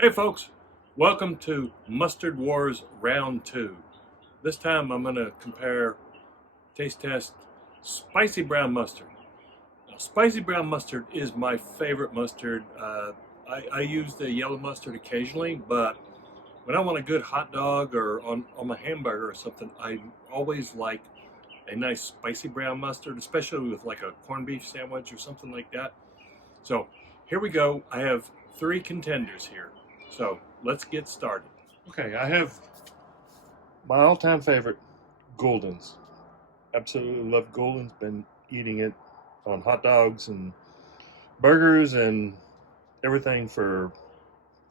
Hey folks, welcome to Mustard Wars Round 2. This time I'm going to taste test spicy brown mustard. Now, spicy brown mustard is my favorite mustard. I use the yellow mustard occasionally, but when I want a good hot dog or on my hamburger or something, I always like a nice spicy brown mustard, especially with like a corned beef sandwich or something like that. So here we go. I have three contenders here. So let's get started. Okay, I have my all-time favorite, Gulden's. Absolutely love Gulden's. Been eating it on hot dogs and burgers and everything for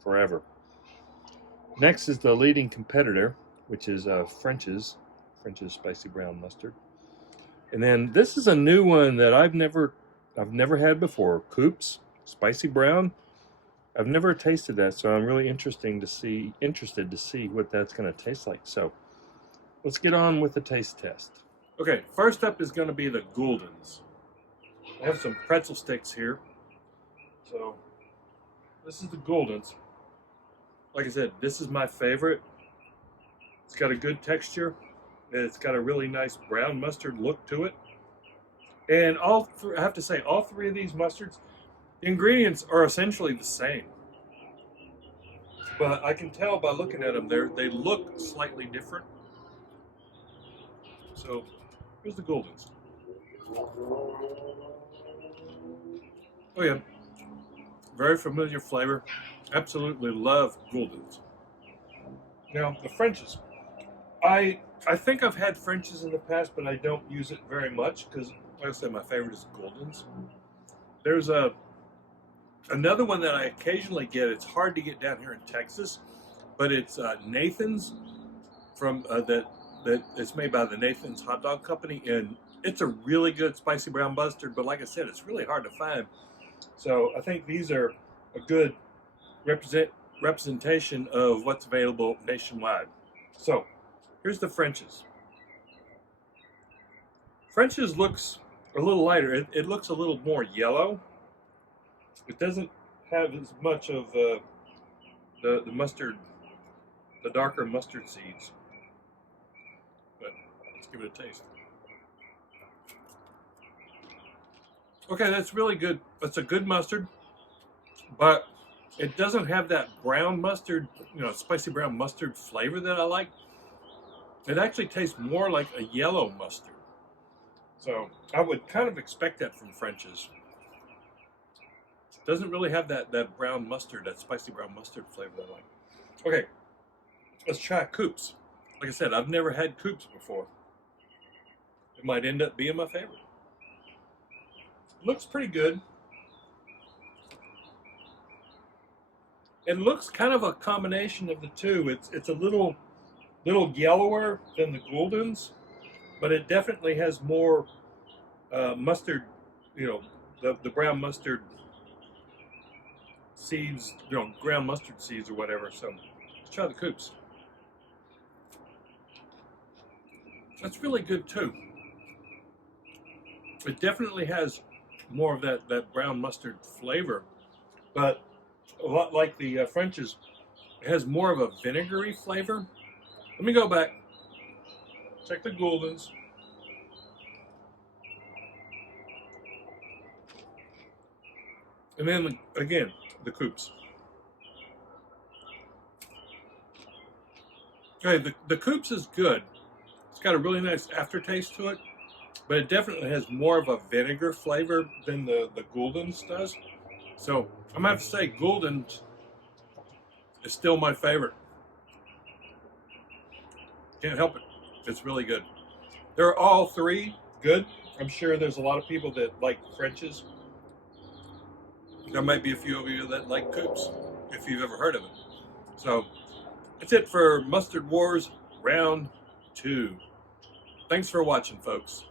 forever. Next is the leading competitor, which is French's spicy brown mustard. And then this is a new one that I've never had before. Coop's spicy brown. I've never tasted that, so I'm really interested to see what that's going to taste like. So let's get on with the taste test. Okay, first up is going to be the Gulden's. I have some pretzel sticks here. So this is the Gulden's. Like I said, this is my favorite. It's got a good texture. It's got a really nice brown mustard look to it. And I have to say, all three of these mustards, the ingredients are essentially the same. But I can tell by looking at them, they look slightly different. So here's the Gulden's. Oh yeah, very familiar flavor. Absolutely love Gulden's. Now the French's. I think I've had French's in the past, but I don't use it very much because, like I said, my favorite is Gulden's. There's another one that I occasionally get. It's hard to get down here in Texas, but it's Nathan's from that it's made by the Nathan's Hot Dog Company, and it's a really good spicy brown mustard. But like I said, it's really hard to find. So I think these are a good representation of what's available nationwide. So here's the French's. French's looks a little lighter. It looks a little more yellow. It doesn't have as much of the mustard, the darker mustard seeds. But let's give it a taste. Okay, that's really good. That's a good mustard, but it doesn't have that brown mustard, spicy brown mustard flavor that I like. It actually tastes more like a yellow mustard. So I would kind of expect that from French's. Doesn't really have that brown mustard, that spicy brown mustard flavor that I like. Okay, let's try Coop's. Like I said, I've never had Coop's before. It might end up being my favorite. Looks pretty good. It looks kind of a combination of the two. It's a little yellower than the Gulden's, but it definitely has more mustard, the brown mustard seeds, ground mustard seeds or whatever. So let's try the Coop's. That's really good too. It definitely has more of that brown mustard flavor, but a lot like the French's, it has more of a vinegary flavor. Let me go back, check the Gulden's. And then again, the Coop's. Okay, the Coop's is good. It's got a really nice aftertaste to it, but it definitely has more of a vinegar flavor than the Gulden's does. So I'm gonna have to say Gulden's is still my favorite. Can't help it. It's really good. They're all three good. I'm sure there's a lot of people that like French's. There might be a few of you that like Coop's, if you've ever heard of it. So that's it for Mustard Wars Round 2. Thanks for watching, folks.